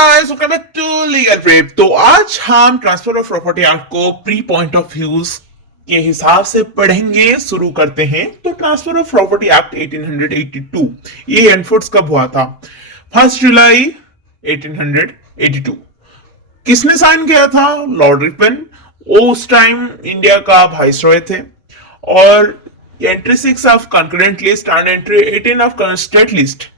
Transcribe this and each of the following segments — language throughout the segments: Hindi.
Guys, welcome back to legal prep. तो आज हम ट्रांसफर ऑफ प्रॉपर्टी एक्ट को प्री पॉइंट ऑफ व्यूज के हिसाब से पढ़ेंगे। शुरू करते हैं। तो ट्रांसफर ऑफ प्रॉपर्टी एक्ट 1882 ये एनफोर्स कब हुआ था? 1 जुलाई 1882। किसने साइन किया था? Lord Ripon. वो उस टाइम इंडिया का वाइसरॉय थे। और entry 6 of concurrent list and entry 18 of state list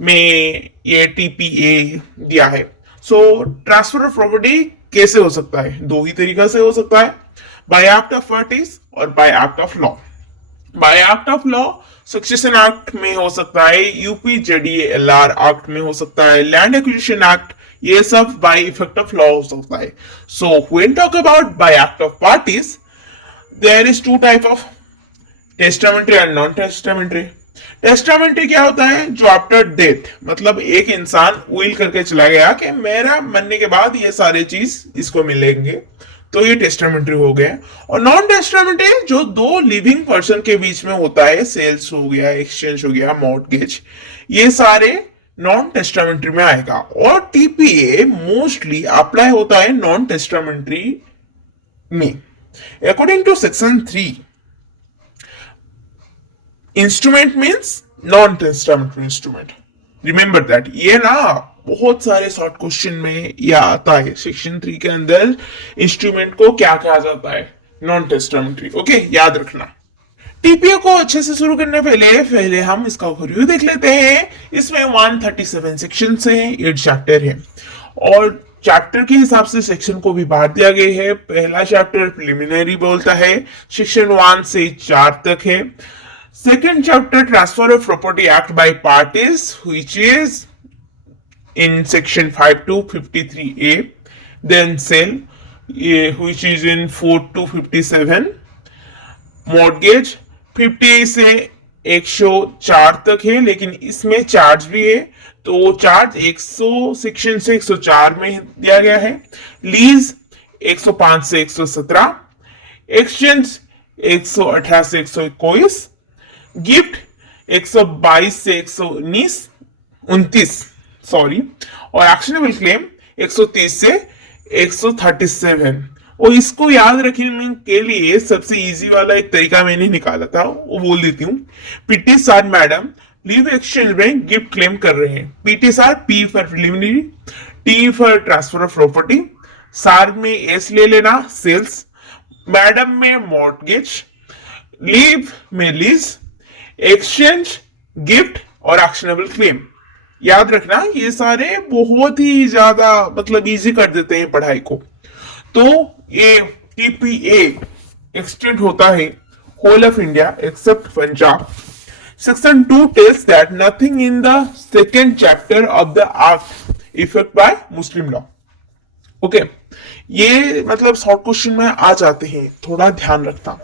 में ये टीपीए दिया है। सो ट्रांसफर ऑफ प्रॉपर्टी कैसे हो सकता है? दो ही तरीका से हो सकता है, बाय एक्ट ऑफ पार्टीज और bye act of law. Bye act of law succession act में हो सकता है, यूपीजेडीएलआर एक्ट में हो सकता है, लैंड एक्विजिशन एक्ट, ये सब बाय इफेक्ट ऑफ लॉ हो सकता है। So when talk about by act of parties, there is two type of testamentary and non testamentary. Testamentary क्या होता है? जो आफ्टर डेथ, मतलब एक इंसान विल करके चला गया कि मेरा मरने के बाद ये सारे चीज इसको मिलेंगे, तो ये टेस्टामेंट्री हो गया। और नॉन टेस्टामेंट्री जो दो लिविंग पर्सन के बीच में होता है, सेल्स हो गया, एक्सचेंज हो गया, मॉर्टगेज, ये सारे नॉन टेस्टामेंट्री में आएगा। और टीपीए मोस्टली अप्लाई होता है नॉन टेस्टामेंट्री में। According to section 3, instrument means non testamentary instrument. Remember that. ये ना बहुत सारे शॉर्ट क्वेश्चन में यह आता है, सेक्शन 3 के अंदर इंस्ट्रूमेंट को क्या कहा जाता है? Non testamentary. ओके, याद रखना। टीपीए को अच्छे से शुरू करने पहले हम इसका ओवरव्यू देख लेते हैं। इसमें 137 सेक्शन है, 8 चैप्टर है और चैप्टर के हिसाब से सेक्शन को भी बांट दिया गया है। पहला चैप्टर प्रिलिमिनरी बोलता है, सेक्शन 1 से 4 तक है। Second chapter, transfer of property act by parties, which is in section 5 to 53A. Then sale, which is in 4 to 57. Mortgage 50 से 104 तक है, लेकिन इसमें चार्ज भी है, तो चार्ज 100 सेक्शन से 104 में दिया गया है। लीज 105 से 117, एक्सचेंज 118 से 121, गिफ्ट 122 से 129 सॉरी, और एक्शनेबल क्लेम 130 से 137। और इसको याद रखने के लिए सबसे इजी वाला एक तरीका मैंने निकाला था, वो बोल देती हूँ। पीटी सार मैडम लीव एक्सचेंज में गिफ्ट क्लेम कर रहे हैं। पीटी सार, P for preliminary, T for transfer of property, सार में एस ले लेना, सेल्स, मैडम में मॉर्टगेज, लीव में लीज, एक्सचेंज, गिफ्ट और एक्शनेबल क्लेम। याद रखना, ये सारे बहुत ही ज्यादा मतलब इजी कर देते हैं पढ़ाई को। तो ये टीपीए एक्सटेंड होता है whole of India except Punjab. Section 2 tells that nothing in the second chapter of the act effect by Muslim law. Okay, ये मतलब शॉर्ट क्वेश्चन में आ जाते हैं, थोड़ा ध्यान रखना।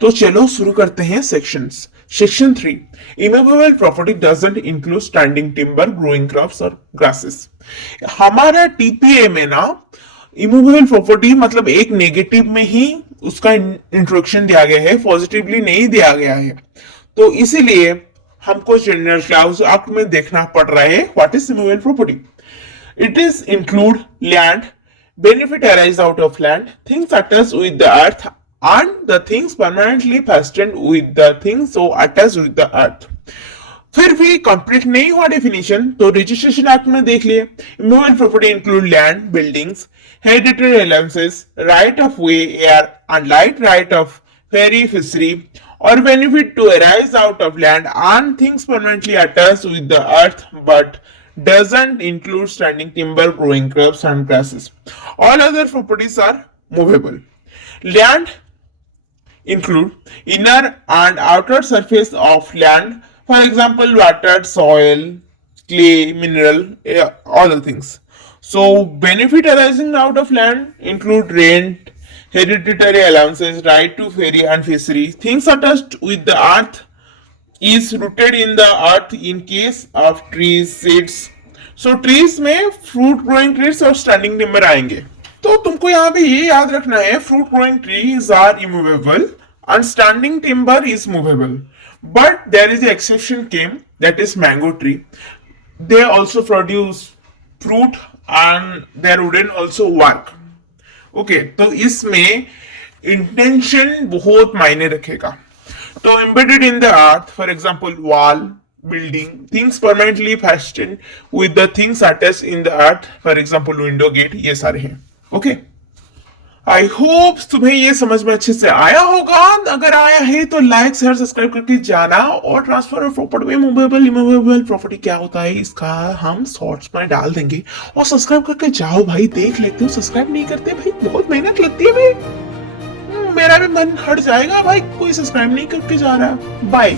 तो चलो शुरू करते हैं sections. Section 3, immovable property doesn't include standing timber, growing crops और ग्रासेस। हमारा टीपीए में ना इमूवेबल प्रॉपर्टी मतलब एक नेगेटिव में ही उसका इंट्रोडक्शन दिया गया है, पॉजिटिवली नहीं दिया गया है। तो इसीलिए हमको जनरल क्लाउज एक्ट में देखना पड़ रहा है what is immovable property. It is include land, benefit arise out of land, things attach with the earth and the things permanently fastened with the things so attached with the earth। फिर भी कंप्लीट नहीं हुआ डेफिनेशन, तो रजिस्ट्रेशन एक्ट में देख लिए। Immovable property include land, buildings, hereditary allowances, right of way, air and light, right of ferry, fishery और benefit to arise out of land and things permanently attached with the earth but doesn't include standing timber, growing crops and grasses। All other properties are movable। Land include inner and outer surface of land, for example water, soil, clay, mineral, other things। So benefit arising out of land include rent, hereditary allowances, right to ferry and fishery, things attached with the earth is rooted in the earth in case of trees, seeds। So trees में fruit growing trees और standing timber आएंगे। तो तुमको यहाँ पे ये याद रखना है, fruit growing trees are immovable and standing timber is movable, but there is exception came, that is mango tree. They also produce fruit and there wouldn't also work. ओके तो इसमें इंटेंशन बहुत मायने रखेगा. तो embedded in the earth, for example, wall, building, things permanently fastened with the things attached in the earth, for example, window, gate, ये सारे हैं. ओके आई होप तुम्हें ये समझ में अच्छे से आया होगा. अगर आया है तो लाइक शेयर सब्सक्राइब करके जाना. और ट्रांसफर ऑफ प्रॉपर्टी में मूवेबल इमूवेबल प्रॉपर्टी क्या होता है इसका हम शॉर्ट्स में डाल देंगे. और सब्सक्राइब करके जाओ भाई, देख लेते हो. सब्सक्राइब नहीं करते भाई, बहुत मेहनत लगती है भाई. मेरा भी मन हट जाएगा भाई, कोई सब्सक्राइब नहीं करके जा रहा. बाय.